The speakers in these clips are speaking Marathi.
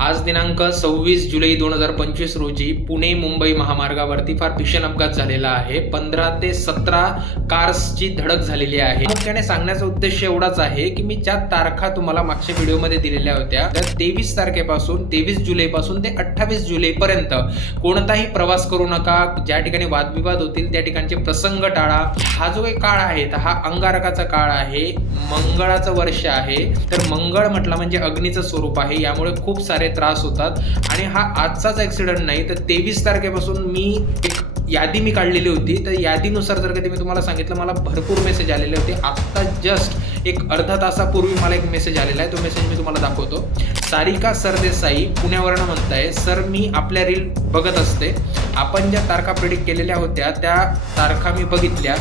आज दिनांक सव्वीस जुलै दोन हजार पंचवीस रोजी पुणे मुंबई महामार्गावरती फार भीषण अपघात झालेला आहे. पंधरा ते सतरा कार्सची धडक झालेली आहे. मुख्याने सांगण्याचा उद्देश एवढाच आहे की मी ज्या तारखा तुम्हाला मागच्या व्हिडिओमध्ये दिलेल्या होत्या त्या तेवीस तारखेपासून तेवीस जुलैपासून ते अठ्ठावीस जुलैपर्यंत कोणताही प्रवास करू नका. ज्या ठिकाणी वादविवाद होतील त्या ठिकाणचे प्रसंग टाळा. हा जो काही काळ आहे तर हा अंगारकाचा काळ आहे. मंगळाचं वर्ष आहे. तर मंगळ म्हटलं म्हणजे अग्नीचं स्वरूप आहे. यामुळे खूप सारे त्रास होतात. आणि हा आजचाच ॲक्सिडंट नाही तर तेवीस तारखेपासून मी एक यादी मी काढलेली होती. तर यादीनुसार जर कधी मी तुम्हाला सांगितलं मला भरपूर मेसेज आलेले होते. आत्ता जस्ट एक अर्धा तासापूर्वी मला एक मेसेज आलेला आहे. तो मेसेज मी तुम्हाला दाखवतो. सारिका सरदेसाई पुण्यावरनं म्हणताय सर मी आपल्या रील बघत असते. आपण ज्या तारखा प्रिडिक्ट केलेल्या होत्या त्या तारखा मी बघितल्या.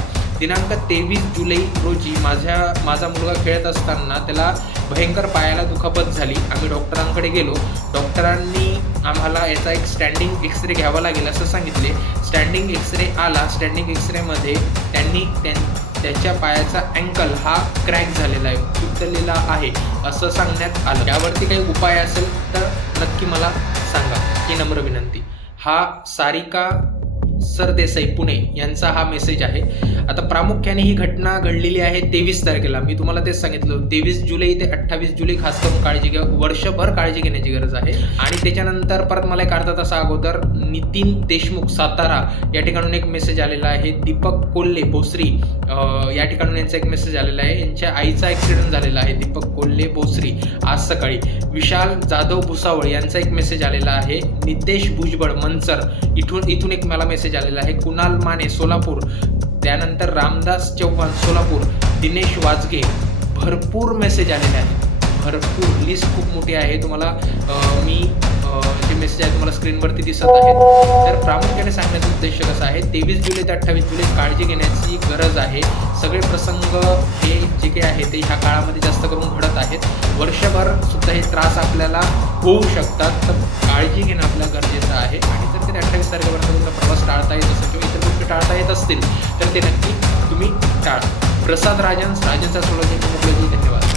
दिनांक तेवीस जुलै रोजी माझ्या माझा मुलगा खेळत असताना त्याला भयंकर पायाला दुखापत झाली. आम्ही डॉक्टरांकडे गेलो. डॉक्टरांनी आम्हाला याचा एक स्टँडिंग एक्सरे घ्यावा लागेल असं सांगितले. स्टँडिंग एक्सरे आला. स्टँडिंग एक्सरेमध्ये त्यांनी त्यां त्याच्या पायाचा अँकल हा क्रॅक झालेला आहे. तुटलेला आहे असं सांगण्यात आलं. यावरती काही उपाय असेल तर नक्की मला सांगा. ही नम्र विनंती. हा सारिका सरदेसाई पुणे यांचा हा मेसेज आहे. आता प्रामुख्याने ही घटना घडलेली आहे तेवीस तारखेला. मी तुम्हाला तेच सांगितलं तेवीस जुलै ते अठ्ठावीस जुलै खास करून काळजी घ्या. वर्षभर काळजी घेण्याची गरज आहे. आणि त्याच्यानंतर परत मला एक अर्धा तासा अगोदर नितीन देशमुख सातारा या ठिकाणून एक मेसेज आलेला आहे. दीपक कोल्हे भोसरी या ठिकाणून यांचा एक मेसेज आलेला आहे. यांच्या आईचा ॲक्सिडेंट झालेला आहे. दीपक कोल्हे भोसरी आज सकाळी. विशाल जाधव भुसावळ यांचा एक मेसेज आलेला आहे. नितेश भुजबळ मनसर इथून इथून एक मला मेसेज आलेला आहे. कुणाल माने सोलापूर. त्यानंतर रामदास चव्हाण सोलापूर. दिनेश वाजगे भरपूर मेसेज आलेले आहेत. भरपूर. लिस्ट खूप मोठी आहे. तुम्हाला मी जे मेसेज आहे तुम्हाला स्क्रीनवरती दिसत आहेत. तर प्रामुख्याने सांगण्याचा उद्देश कसा आहे. तेवीस जुलै ते अठ्ठावीस जुलै काळजी घेण्याची गरज आहे. सगळे प्रसंग हे जे काही आहे ते ह्या काळामध्ये जास्त करून घडत आहेत. वर्षभर सुद्धा हे त्रास आपल्याला होऊ शकतात. तर काळजी घेणं आपलं गरजेचं आहे. आणि जर ते अठ्ठावीस तारखेपर्यंत तुमचा प्रवास टाळता येत असेल किंवा इतर गोष्टी टाळता येत असतील तर ते नक्की तुम्ही टाळा. प्रसाद राजन राजनचा सोडवणे धन्यवाद.